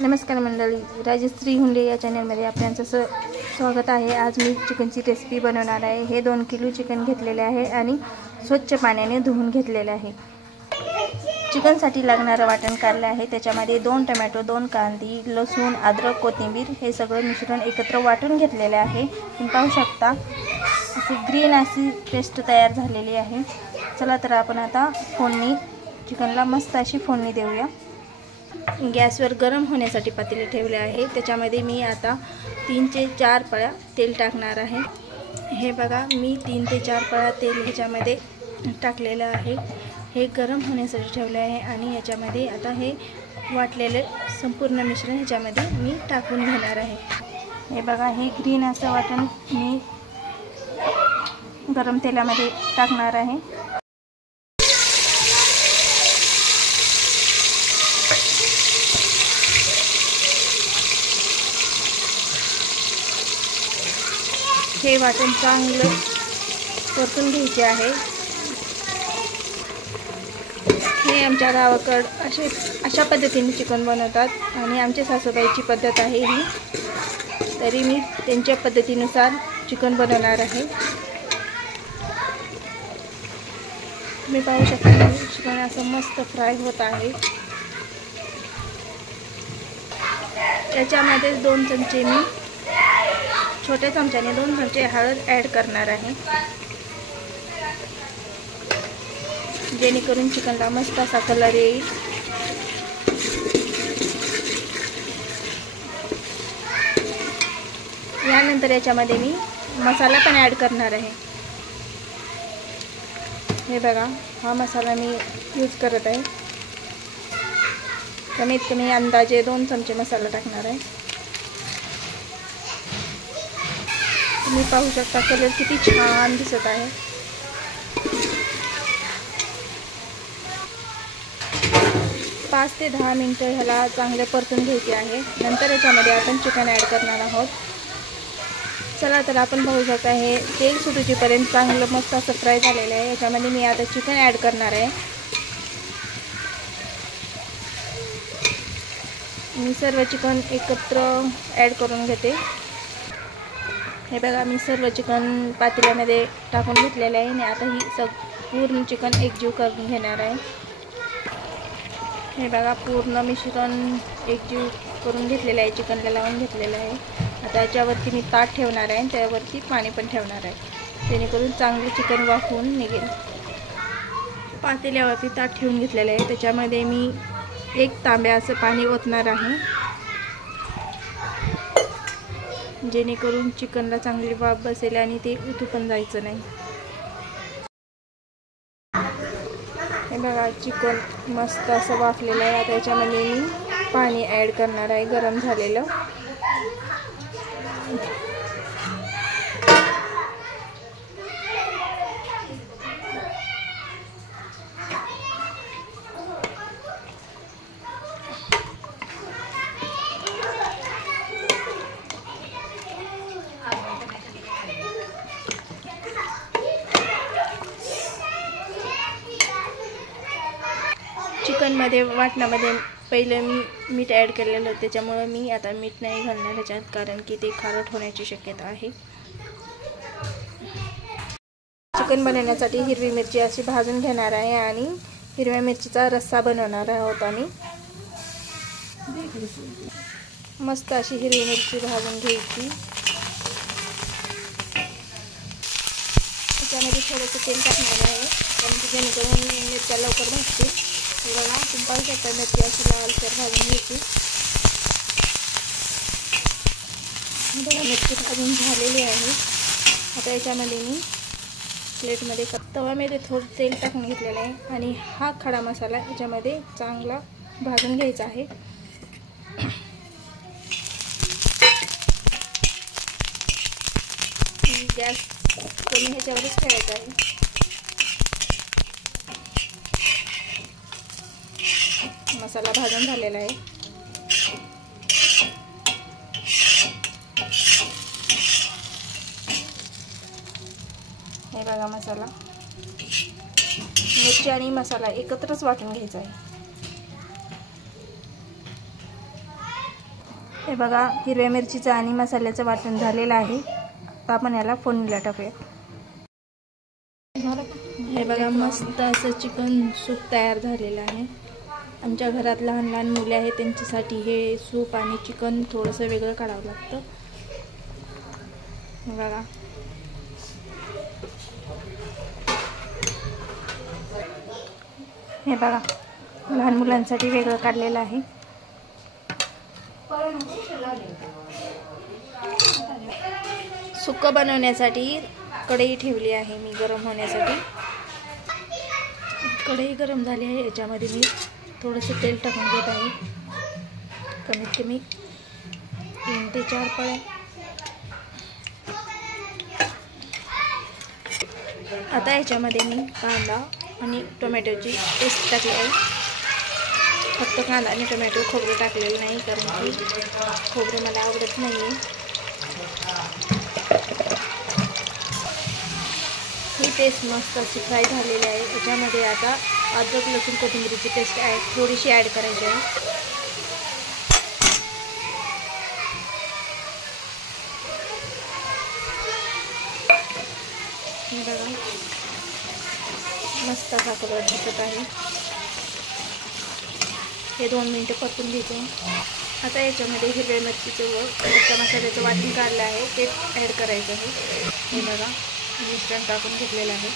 नमस्कार मंडळी, राजश्री हुंडे या चॅनलमध्ये आपल्याचं स्वागत आहे। आज मी चिकनची रेसिपी बनवणार आहे। हे 2 किलो चिकन घेतलेले आहे आणि स्वच्छ पाण्याने धुवून घेतलेले आहे। चिकनसाठी लागणारे वाटण काढले आहे। त्याच्यामध्ये 2 टोमॅटो, 2 कांदे, लसूण, अद्रक, कोथिंबीर हे सगळं मिश्रण एकत्र वाटून घेतलेले आहे। तुम्ही पाहू शकता अशी ग्रीन अशी पेस्ट तयार झालेली आहे। चला तर आपण आता फोडणी चिकनला मस्त अशी फोडणी देऊया। गॅसवर गरम होण्यासाठी पातेले ठेवले आहे। त्याच्यामध्ये मी आता 3 ते 4 पळ्या तेल टाकणार आहे। हे बघा, मी 3 ते 4 पळ्या तेल ह्याच्यामध्ये टाकलेलं आहे। हे गरम होण्यासाठी ठेवले आहे आणि याच्यामध्ये आता हे वाटलेले संपूर्ण मिश्रण ह्याच्यामध्ये मी टाकून घेणार आहे। हे बघा, हे ग्रीन असं वाटण मी गरम तेलामध्ये टाकणार आहे। हे वाटण चांगलं परतून घ्यायचे आहे। हे आमच्या गावाकडे अशा पद्धतीने चिकन बनवतात आणि आमच्या सासूबाईची पद्धत आहे ही। तरी मी त्यांच्या पद्धतीनुसार चिकन बनवणार आहे। तुम्ही पाहू शकता चिकन असं मस्त फ्राय होत आहे। त्याच्यामध्ये 2 चमचे मी छोट्या चमच्याने 2 चमचे हळद ॲड करणार आहे, जेणेकरून चिकनला मस्त असा कलर येईल। यानंतर याच्यामध्ये मी मसाला पण ॲड करणार आहे। हे बघा, हा मसाला मी यूज करत आहे। कमीत कमी अंदाजे 2 चमचे मसाला टाकणार आहे। तुम्ही पाहू शकता कलर किती छान दिसत आहे। पाच ते 10 मिनिटं ह्याला चांगले परतून घ्यायचे आहे। नंतर याच्यामध्ये आपण चिकन ॲड करणार आहोत। चला तर आपण पाहू शकता हे तेल सुटूपर्यंत चांगलं मस्त असं फ्राय झालेलं आहे। याच्यामध्ये मी आता चिकन ॲड करणार आहे। मी सर्व चिकन एकत्र ॲड करून घेते। हे बघा, मी सर्व चिकन पातेल्यामध्ये टाकून घेतलेले आहे आणि आता ही पूर्ण चिकन एकजीव करून घेणार आहे। हे बघा, पूर्ण मिश्रण एकजीव करून घेतलेलं आहे, चिकनला लावून घेतलेलं आहे। आता याच्यावरती मी ताट ठेवणार आहे आणि त्यावरती पाणी पण ठेवणार आहे, जेणेकरून चांगले चिकन वाफवून निघेल। पातेल्यावरती ताट ठेवून घेतलेलं आहे। त्याच्यामध्ये मी 1 तांब्या असं पाणी ओतणार आहे, जेणेकरून चिकनला चांगली वाफ बसेल आणि ते उतू पण जायचं नाही। हे बघा, चिकन मस्त असं वाफलेलं आहे। आता याच्यामध्ये मी पाणी ॲड करणार आहे गरम झालेलं। चिकनमध्ये वाटणामध्ये पहिलं मी मीठ ॲड केलेलं होतं, त्याच्यामुळे मी आता मीठ नाही घालणार ह्याच्यात, कारण की ते खारट होण्याची शक्यता आहे। चिकन बनवण्यासाठी हिरवी मिरची अशी भाजून घेणार आहे आणि हिरव्या मिरचीचा रस्सा बनवणार आहोत आम्ही। मस्त अशी हिरवी मिरची भाजून घ्यायची। त्याच्यामध्ये थोडंसं तेल टाकणार आहे, कारण की जेणेकरून मिरच्या लवकर भाजतील। बघा, तुम्ही पाहू शकता मिरची अशी लालसर भाजून घ्यायची। बघा, मिरची भाजून झालेली आहे। आता याच्यामध्ये मी प्लेटमध्ये तव्यामध्ये थोडं तेल टाकून घेतलेलं आहे आणि हा खडा मसाला याच्यामध्ये चांगला भाजून घ्यायचा आहे। गॅस कमी ह्याच्यावरच ठेवायचा आहे। मसाला भाजून झालेला आहे। हे बघा, मसाला मिरची आणि मसाला एकत्रच वाटून घ्यायचा आहे। हे बघा, हिरव्या मिरचीचं आणि मसाल्याचं वाटण झालेलं आहे. आता आपण याला फोडणीला टाकूया. हे बघा, मस्त असं चिकन सूप तयार झालेलं आहे. आमच्या घरात लहान लहान मुले आहेत, त्यांच्यासाठी हे सूप आणि चिकन थोडंसं वेगळं काढावं लागतं. बघा, हे बघा, लहान मुलांसाठी वेगळं काढलेलं आहे. सुक्क बनवण्यासाठी कढई ठेवली आहे मी गरम होण्यासाठी. कढई गरम झाली आहे. याच्यामध्ये मी थोडंसं तेल टाकून घेत आहे. कमीत कमी 3 ते 4 पळ्या. आता याच्यामध्ये मी कांदा आणि टोमॅटोची पेस्ट टाकली आहे. फक्त कांदा आणि टोमॅटो, खोबरं टाकलेलं नाही, कारण की खोबरं मला आवडत नाही आहे. ही पेस्ट मस्त अशी फ्राय झालेली आहे. त्याच्यामध्ये आता अद्रक लसूण कोथिंबीरची पेस्ट थोडीशी ॲड करायची आहे. हे बघा, मस्त असा कलर दिसत आहे. हे 2 मिनिटं परतून घेते. आता याच्यामध्ये हिरव्या मिरचीचं व कच्च्या मसाल्याचं वाटण काढलं आहे, ते ॲड करायचं आहे. हे बघा, मिश्रण टाकून घेतलेलं आहे.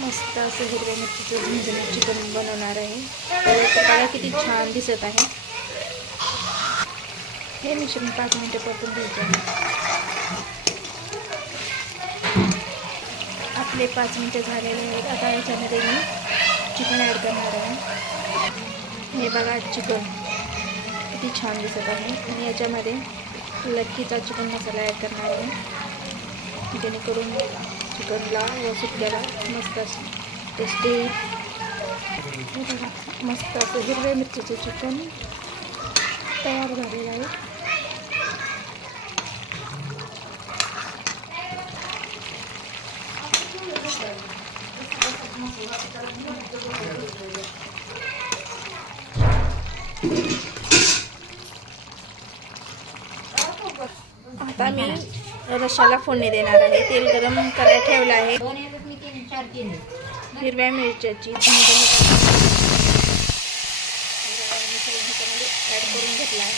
मस्त असं हिरव्या मिरचीचं झणझणीत चिकन बनवणार आहे. बघा किती छान दिसत आहे. हे मिश्रण 5 मिनिटं परतून घ्यायचे आहे. आपले 5 मिनिटं झालेले आहेत. आता याच्यामध्ये मी चिकन ॲड करणार आहे. हे बघा, चिकन किती छान दिसत आहे. आणि याच्यामध्ये लक्कीचा चिकन मसाला ॲड करणार आहे, जेणेकरून चिकनला व सुक्याला मस्त असं टेस्टी. हे बघा, मस्त असं हिरव्या मिरचीचं चिकन तयार झालेलं आहे. आता मी रश्श्याला फोडणी देणार आहे. तेल गरम करायला ठेवलं आहे. हिरव्या मिरच्याची झणझणीत ॲड करून घेतला आहे.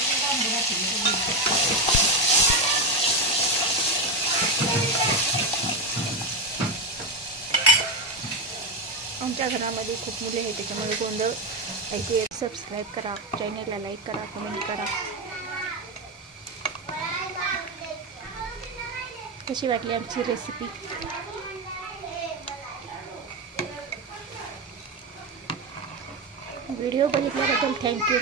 आमच्या घरामध्ये खूप मुले आहेत, त्याच्यामुळे गोंधळ ऐकू येत. सबस्क्राईब करा, चॅनलला लाईक करा, कमेंट करा. कशी वाटली आमची रेसिपी? Video बघितल्याबद्दल thank you.